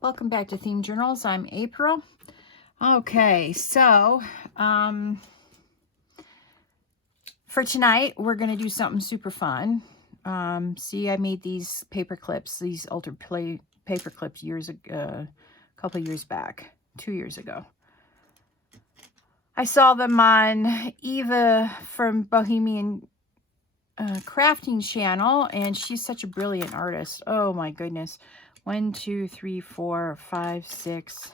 Welcome back to Themed Journals. I'm April. Okay, so for tonight, we're going to do something super fun. See, I made these paper clips, these altered paper clips a couple years back, 2 years ago. I saw them on Eva from Bohemian Crafting channel, and she's such a brilliant artist. Oh my goodness. 1, 2, 3, 4, 5, 6,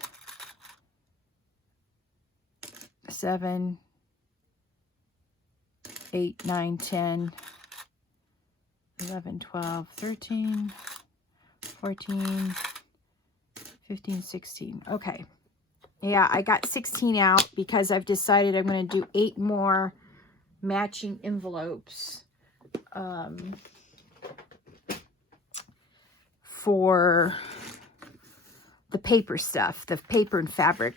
7, 8, 9, 10, 11, 12, 13, 14, 15, 16. Okay. Yeah, I got 16 out because I've decided I'm going to do 8 more matching envelopes for the paper stuff, the paper and fabric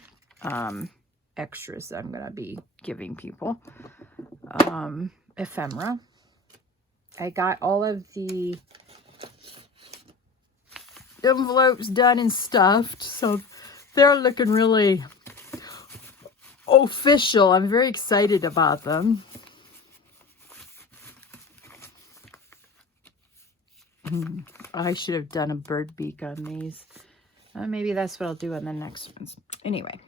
extras that I'm going to be giving people. Ephemera. I got all of the envelopes done and stuffed, so they're looking really official. I'm very excited about them. I should have done a bird beak on these. Maybe that's what I'll do on the next ones. Anyway,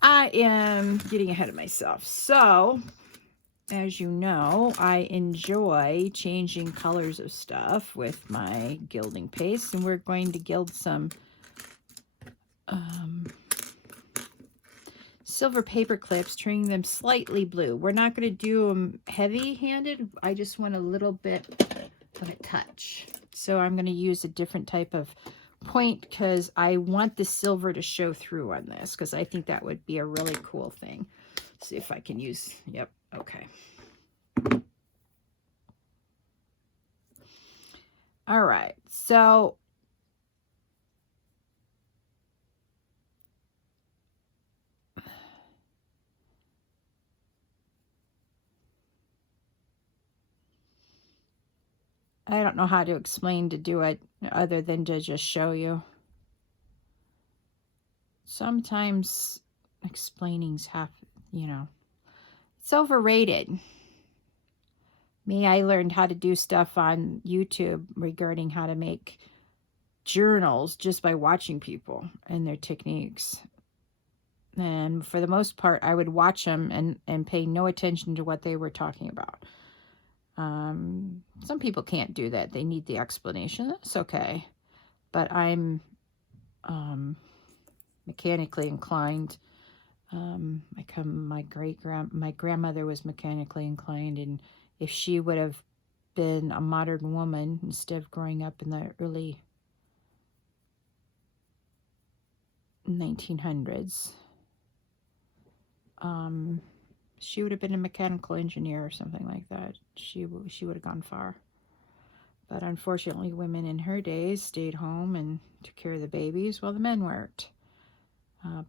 I am getting ahead of myself. So, as you know, I enjoy changing colors of stuff with my gilding paste, and we're going to gild some silver paper clips, turning them slightly blue. We're not going to do them heavy-handed. I just want a little bit of a touch. So I'm going to use a different type of point because I want the silver to show through on this, because I think that would be a really cool thing. See if I can use, yep, okay. All right, so I don't know how to explain to do it other than to just show you. Sometimes explaining's half, you know, it's overrated. Me, I learned how to do stuff on YouTube regarding how to make journals just by watching people and their techniques. And for the most part, I would watch them and pay no attention to what they were talking about. Some people can't do that. They need the explanation. That's okay. But I'm mechanically inclined. My grandmother was mechanically inclined, and if she would have been a modern woman instead of growing up in the early 1900s, she would have been a mechanical engineer or something like that. She would have gone far. But unfortunately, women in her days stayed home and took care of the babies while the men worked.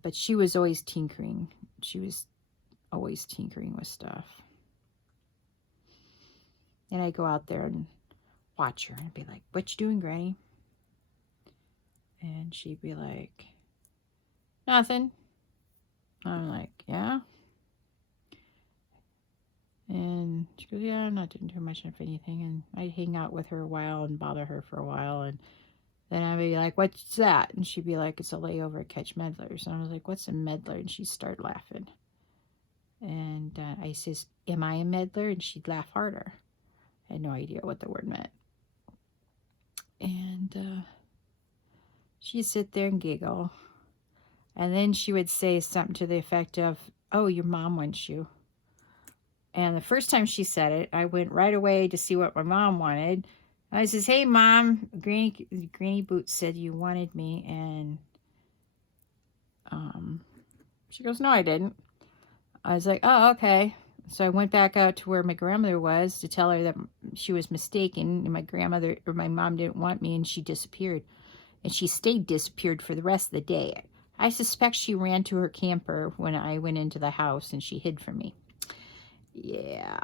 But she was always tinkering. She was always tinkering with stuff. And I go out there and watch her and be like, "What you doing, Granny?" And she'd be like, "Nothing." I'm like, "Yeah?" And she goes, "Yeah, I'm not doing too much of anything." And I'd hang out with her a while and bother her for a while. And then I'd be like, "What's that?" And she'd be like, "It's a layover at Catch Meddlers." And I was like, "What's a meddler?" And she'd start laughing. And I says, "Am I a meddler?" And she'd laugh harder. I had no idea what the word meant. And she'd sit there and giggle. And then she would say something to the effect of, "Oh, your mom wants you." And the first time she said it, I went right away to see what my mom wanted. I says, "Hey, Mom, Granny Boots said you wanted me." And she goes, "No, I didn't." I was like, "Oh, okay." So I went back out to where my grandmother was to tell her that she was mistaken, and my mom didn't want me, and she disappeared. And she stayed disappeared for the rest of the day. I suspect she ran to her camper when I went into the house, and she hid from me. Yeah.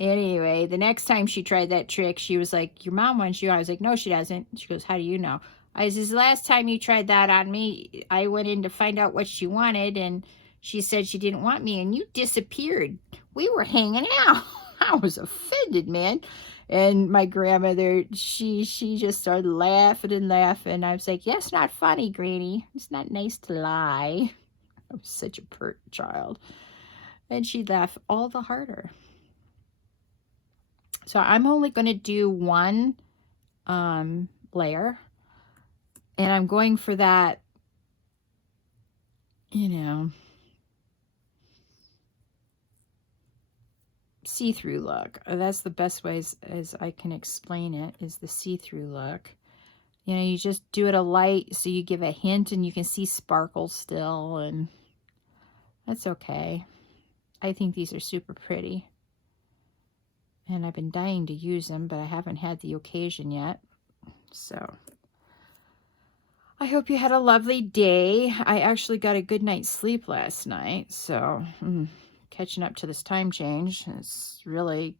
Anyway, the next time she tried that trick, she was like, "Your mom wants you." I was like, "No, she doesn't." She goes, "How do you know?" I says, last time you tried that on me, I went in to find out what she wanted, and she said she didn't want me, and you disappeared. We were hanging out. I was offended, man. And my grandmother, she just started laughing and laughing. I was like, yeah, it's not funny, Granny. It's not nice to lie. I was such a pert child. And she'd laugh all the harder. So I'm only going to do one layer. And I'm going for that, you know, see-through look. That's the best way as I can explain it, is the see-through look. You know, you just do it a light so you give a hint and you can see sparkles still, and that's okay. I think these are super pretty. And I've been dying to use them, but I haven't had the occasion yet. So I hope you had a lovely day. I actually got a good night's sleep last night, so catching up to this time change. It's really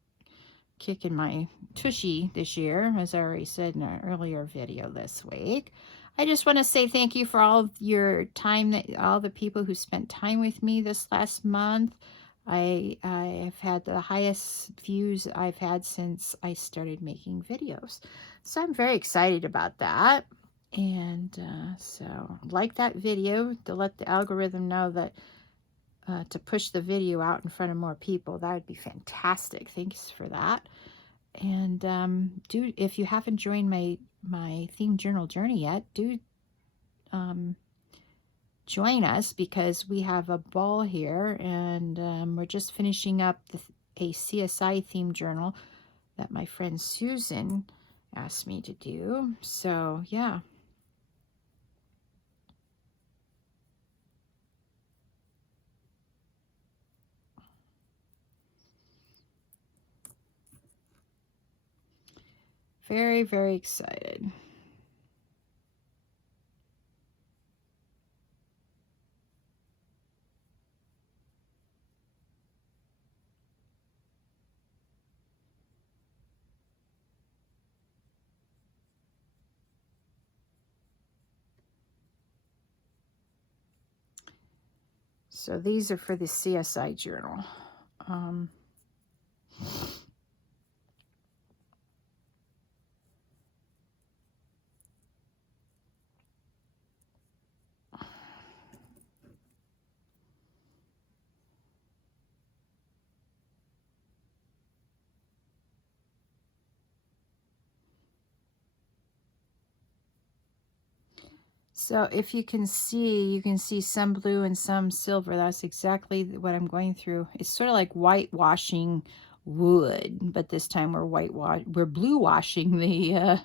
kicking my tushy this year, as I already said in an earlier video this week. I just want to say thank you for all your time, all the people who spent time with me this last month. I have had the highest views I've had since I started making videos. So I'm very excited about that. And so like that video to let the algorithm know that to push the video out in front of more people. That would be fantastic. Thanks for that. And if you haven't joined my themed journal journey yet, do join us, because we have a ball here, and we're just finishing up a CSI themed journal that my friend Susan asked me to do. So yeah. Very, very excited. So these are for the CSI journal. So if you can see some blue and some silver. That's exactly what I'm going through. It's sort of like whitewashing wood, but this time we're blue washing the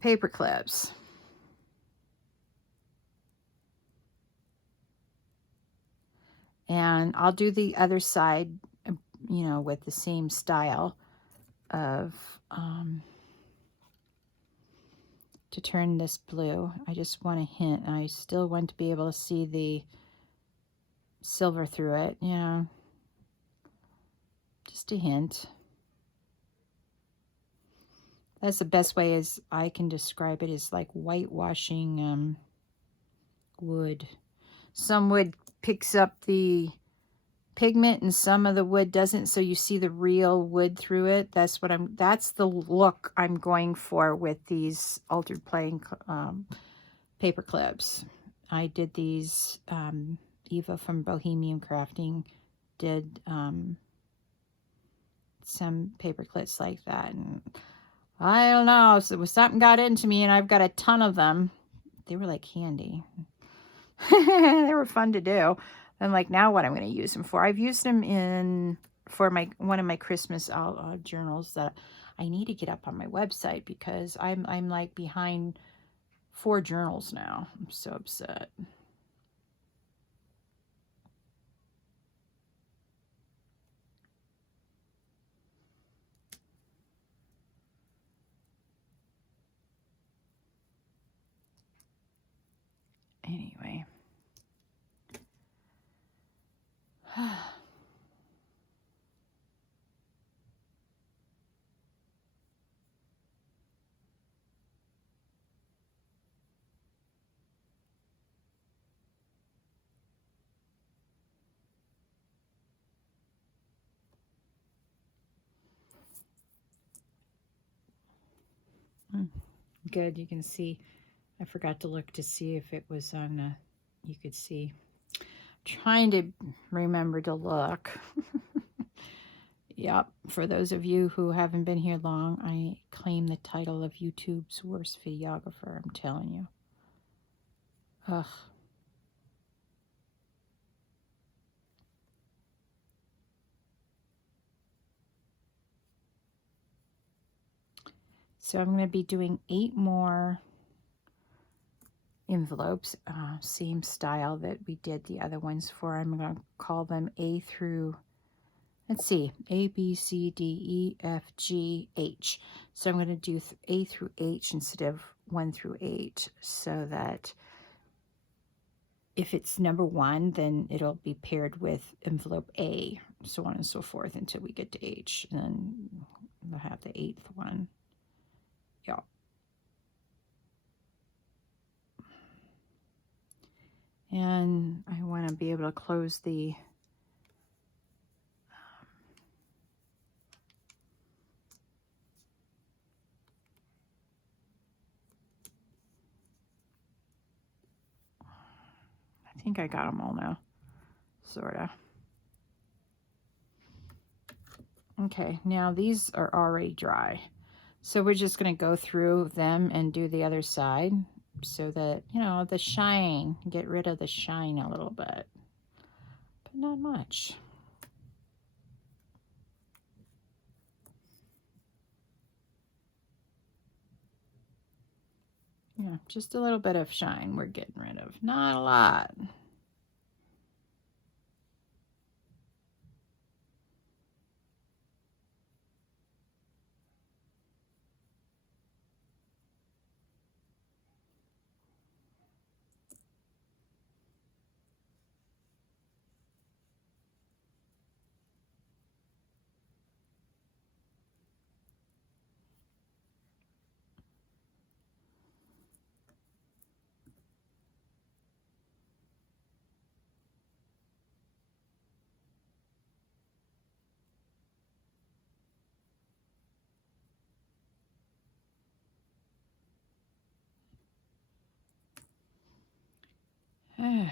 paper clips. And I'll do the other side, you know, with the same style of to turn this blue. I just want a hint, and I still want to be able to see the silver through it, you know, just a hint. That's the best way as I can describe it, is like whitewashing wood. Some wood picks up the pigment and some of the wood doesn't, so you see the real wood through it. That's the look I'm going for with these altered playing paper clips. I did these, Eva from Bohemian Crafting did some paper clips like that, and I don't know, so something got into me, and I've got a ton of them. They were like candy. They were fun to do. And like, now what I'm going to use them for. I've used them for one of my Christmas journals that I need to get up on my website, because I'm like behind 4 journals now. I'm so upset. Anyway. good. You can see. I forgot to look to see if it was on, you could see. Trying to remember to look. Yep, for those of you who haven't been here long, I claim the title of YouTube's worst videographer, I'm telling you. Ugh. So I'm going to be doing 8 more envelopes, same style that we did the other ones for. I'm going to call them A through, let's see, A, B, C, D, E, F, G, H. So I'm going to do A through H instead of 1 through 8, so that if it's number 1, then it'll be paired with envelope A, so on and so forth until we get to H. And then we'll have the 8th one. Yeah. And I want to be able to close the I think I got them all now, sort of. Okay, now these are already dry. So we're just going to go through them and do the other side so that, you know, the shine, get rid of the shine a little bit, but not much. Yeah, just a little bit of shine we're getting rid of, not a lot. All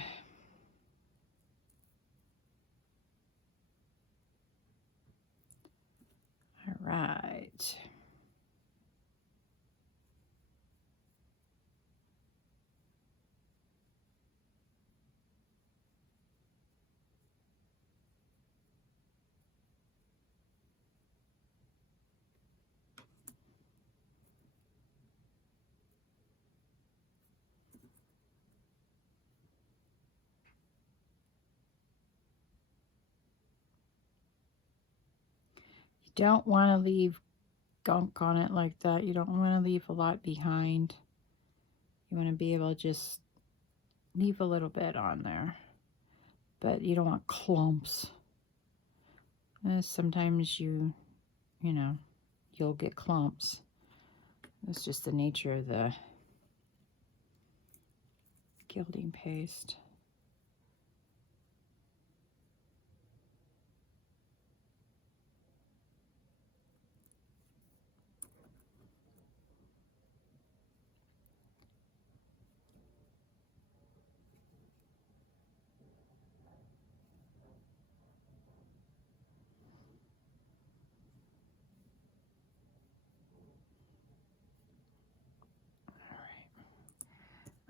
right. You don't want to leave gunk on it like that. You don't want to leave a lot behind. You want to be able to just leave a little bit on there, but you don't want clumps. Sometimes you know, you'll get clumps. That's just the nature of the gilding paste.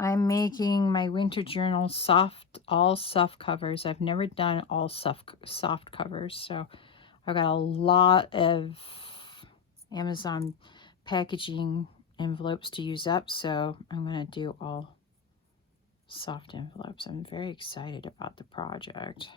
I'm making my winter journal all soft covers. I've never done all soft covers, so I've got a lot of Amazon packaging envelopes to use up, so I'm going to do all soft envelopes. I'm very excited about the project.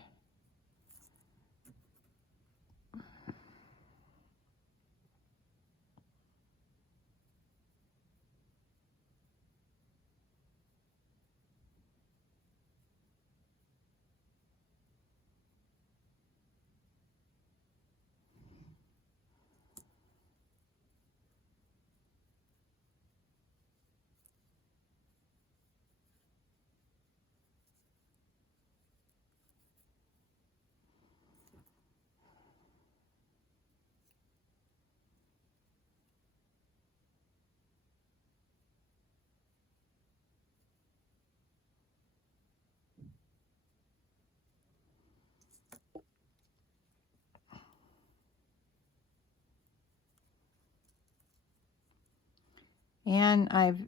And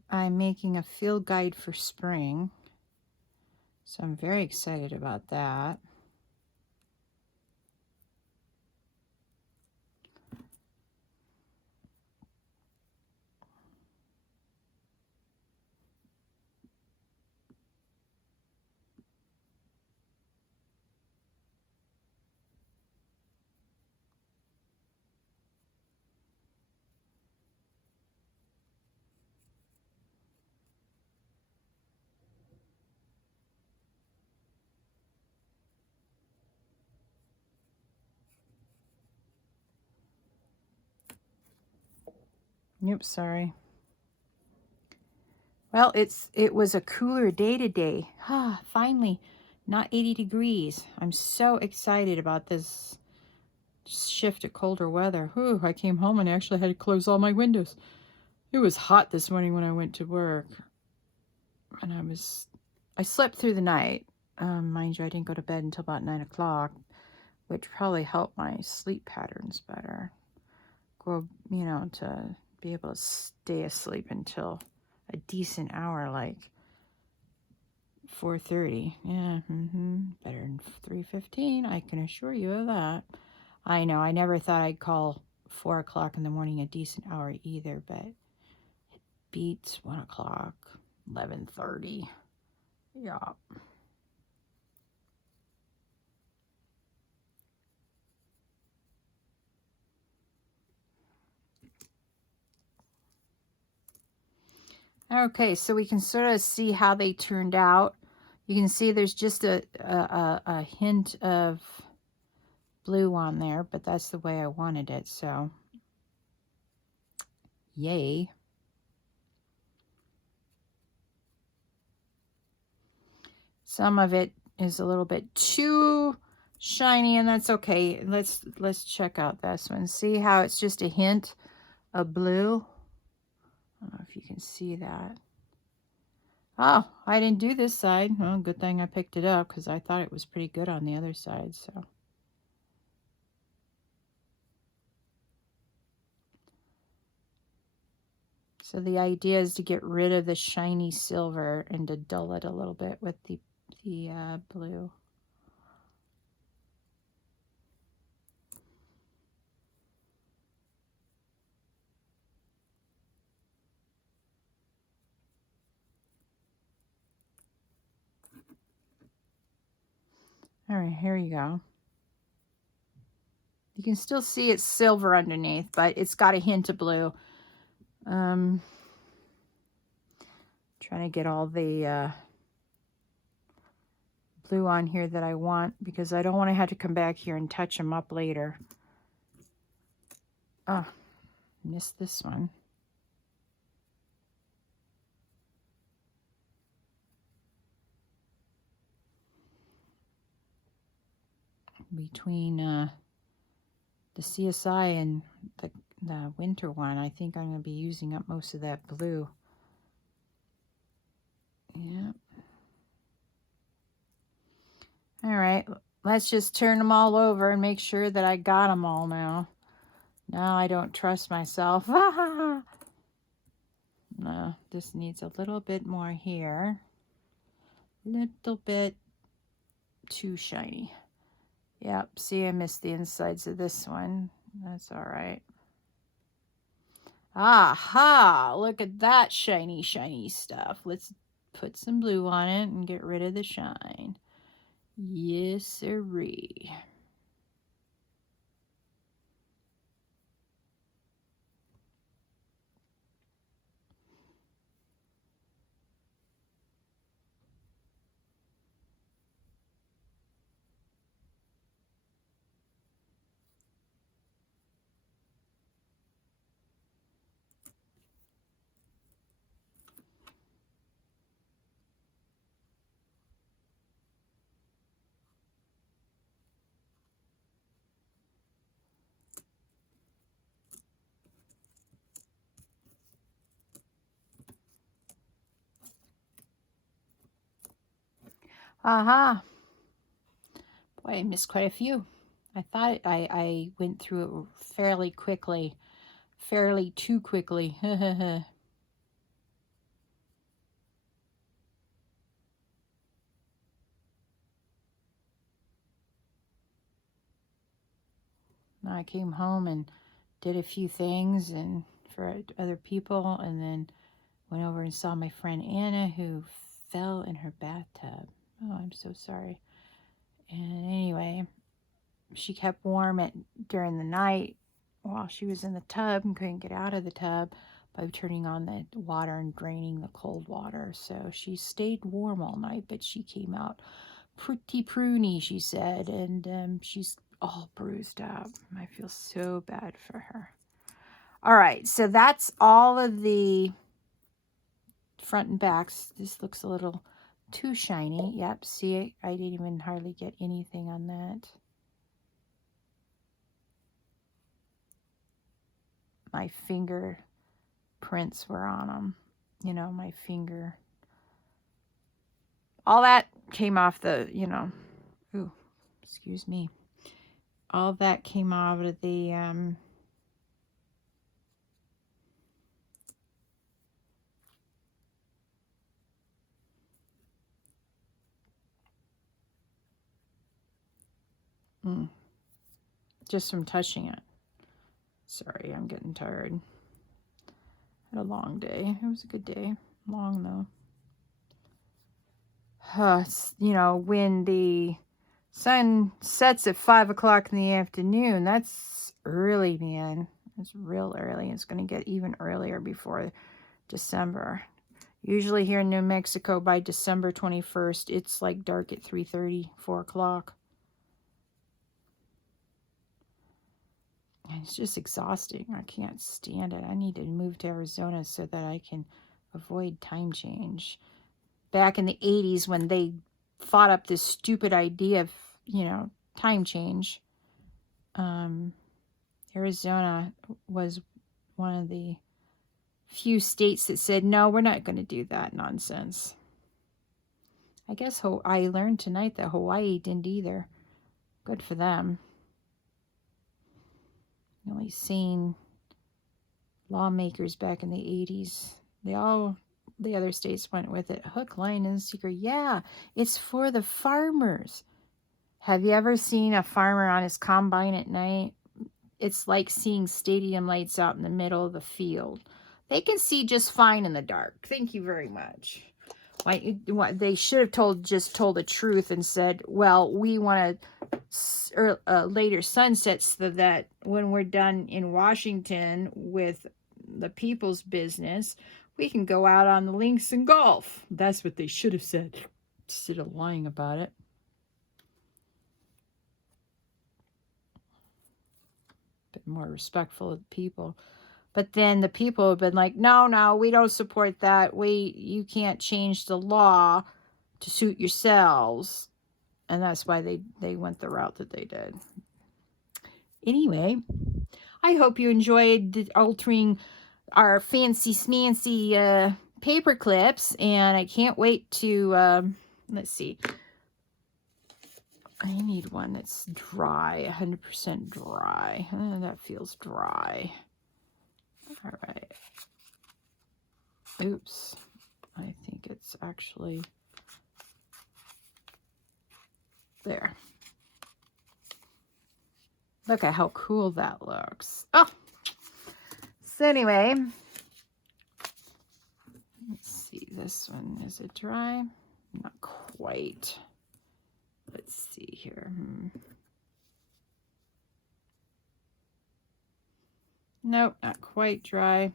I'm making a field guide for spring. So I'm very excited about that. Yep, sorry. Well, it was a cooler day today. Ah, finally, not 80 degrees. I'm so excited about this shift to colder weather. Whew, I came home and actually had to close all my windows. It was hot this morning when I went to work. And I slept through the night. Mind you, I didn't go to bed until about 9 o'clock, which probably helped my sleep patterns better. Go, to be able to stay asleep until a decent hour, like 4:30. Yeah, better than 3:15. I can assure you of that. I know. I never thought I'd call 4 o'clock in the morning a decent hour either, but it beats 1 o'clock, 11:30. Yeah. Okay, so we can sort of see how they turned out. You can see there's just a hint of blue on there, but that's the way I wanted it, so yay. Some of it is a little bit too shiny, and that's okay. Let's check out this one. See how it's just a hint of blue? I don't know if you can see that. Oh, I didn't do this side. Well, good thing I picked it up because I thought it was pretty good on the other side, so. So the idea is to get rid of the shiny silver and to dull it a little bit with the blue. All right, here you go. You can still see it's silver underneath, but it's got a hint of blue. Trying to get all the blue on here that I want because I don't want to have to come back here and touch them up later. Oh, missed this one. Between the CSI and the winter one, I think I'm going to be using up most of that blue. Yeah. All right, let's just turn them all over and make sure that I got them all now. Now I don't trust myself. No, this needs a little bit more here. Little bit too shiny. Yep, see, I missed the insides of this one. That's all right. Aha! Look at that shiny, shiny stuff. Let's put some blue on it and get rid of the shine. Yes, sirree. Aha! Boy, I missed quite a few. I thought I went through it fairly quickly. Fairly too quickly. I came home and did a few things and for other people, and then went over and saw my friend Anna, who fell in her bathtub. Oh, I'm so sorry. And anyway, she kept warm during the night while she was in the tub and couldn't get out of the tub by turning on the water and draining the cold water. So she stayed warm all night, but she came out pretty pruny, she said, and she's all bruised up. I feel so bad for her. All right, so that's all of the front and backs. This looks a little too shiny. Yep, see, I didn't even hardly get anything on that. My finger prints were on them. You know, my finger. All that came off the, you know, ooh, excuse me. All that came out of the, just from touching it. Sorry, I'm getting tired. Had a long day. It was a good day. Long, though. You know, when the sun sets at 5 o'clock in the afternoon, that's early, man. It's real early. It's going to get even earlier before December. Usually here in New Mexico, by December 21st, it's like dark at 3:30, 4 o'clock. And it's just exhausting. I can't stand it. I need to move to Arizona so that I can avoid time change. Back in the 80s when they fought up this stupid idea of, you know, time change, Arizona was one of the few states that said, no, we're not going to do that nonsense. I guess I learned tonight that Hawaii didn't either. Good for them. The only sane lawmakers back in the 80s. The other states went with it. Hook, line, and sinker. Yeah, it's for the farmers. Have you ever seen a farmer on his combine at night? It's like seeing stadium lights out in the middle of the field. They can see just fine in the dark. Thank you very much. They should have just told the truth and said, well, we want a later sunset so that when we're done in Washington with the people's business, we can go out on the links and golf. That's what they should have said instead of lying about it. Bit more respectful of the people. But then the people have been like, no, we don't support that. You can't change the law to suit yourselves. And that's why they went the route that they did. Anyway, I hope you enjoyed altering our fancy smancy paper clips. And I can't wait to, let's see. I need one that's dry, 100% dry. That feels dry. All right. Oops. I think it's actually there. Look at how cool that looks. Oh. So anyway, let's see. This one, is it dry? Not quite. Let's see here. Nope, not quite dry.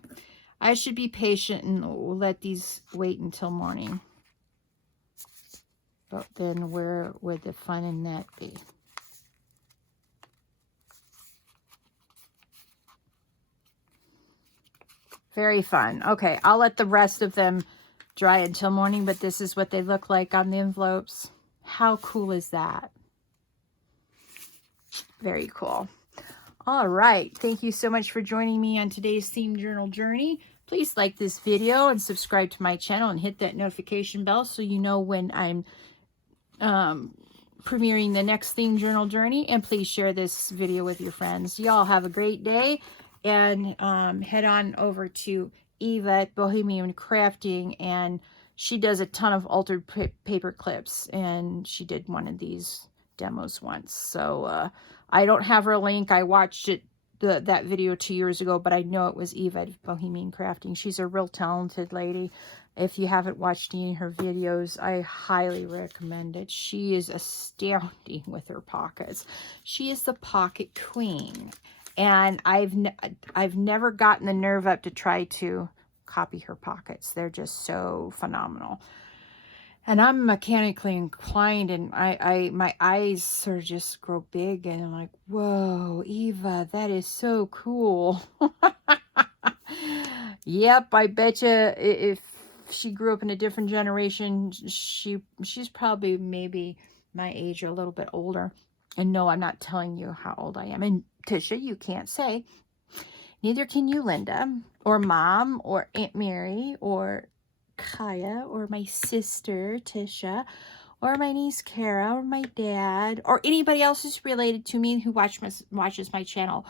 I should be patient and let these wait until morning. But then where would the fun in that be? Very fun. Okay, I'll let the rest of them dry until morning, but this is what they look like on the envelopes. How cool is that? Very cool. All right. Thank you so much for joining me on today's theme journal journey. Please like this video and subscribe to my channel and hit that notification bell so you know when I'm premiering the next theme journal journey. And please share this video with your friends. Y'all have a great day, and head on over to Eva at Bohemian Crafting, and she does a ton of altered paper clips, and she did one of these demos once. So I don't have her link. I watched it that video 2 years ago, but I know it was Eva at Bohemian Crafting. She's a real talented lady. If you haven't watched any of her videos, I highly recommend it. She is astounding with her pockets. She is the pocket queen. And I've never gotten the nerve up to try to copy her pockets. They're just so phenomenal. And I'm mechanically inclined, and my eyes sort of just grow big, and I'm like, whoa, Eva, that is so cool. Yep, I bet you if she grew up in a different generation, she's probably maybe my age or a little bit older. And no, I'm not telling you how old I am. And Tisha, you can't say. Neither can you, Linda, or Mom, or Aunt Mary, or Kaya, or my sister, Tisha, or my niece, Kara, or my dad, or anybody else who's related to me who watches my channel.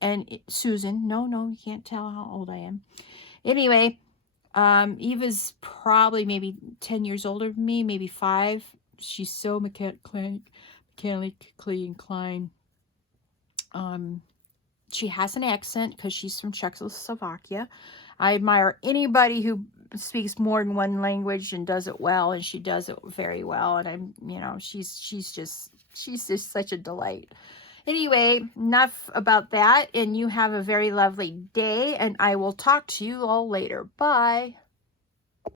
And Susan, no, you can't tell how old I am. Anyway, Eva's probably maybe 10 years older than me, maybe 5. She's so mechanically inclined. She has an accent because she's from Czechoslovakia. I admire anybody who speaks more than one language and does it well, and she does it very well. And I'm, you know, she's just such a delight. Anyway, enough about that, and you have a very lovely day, and I will talk to you all later. Bye.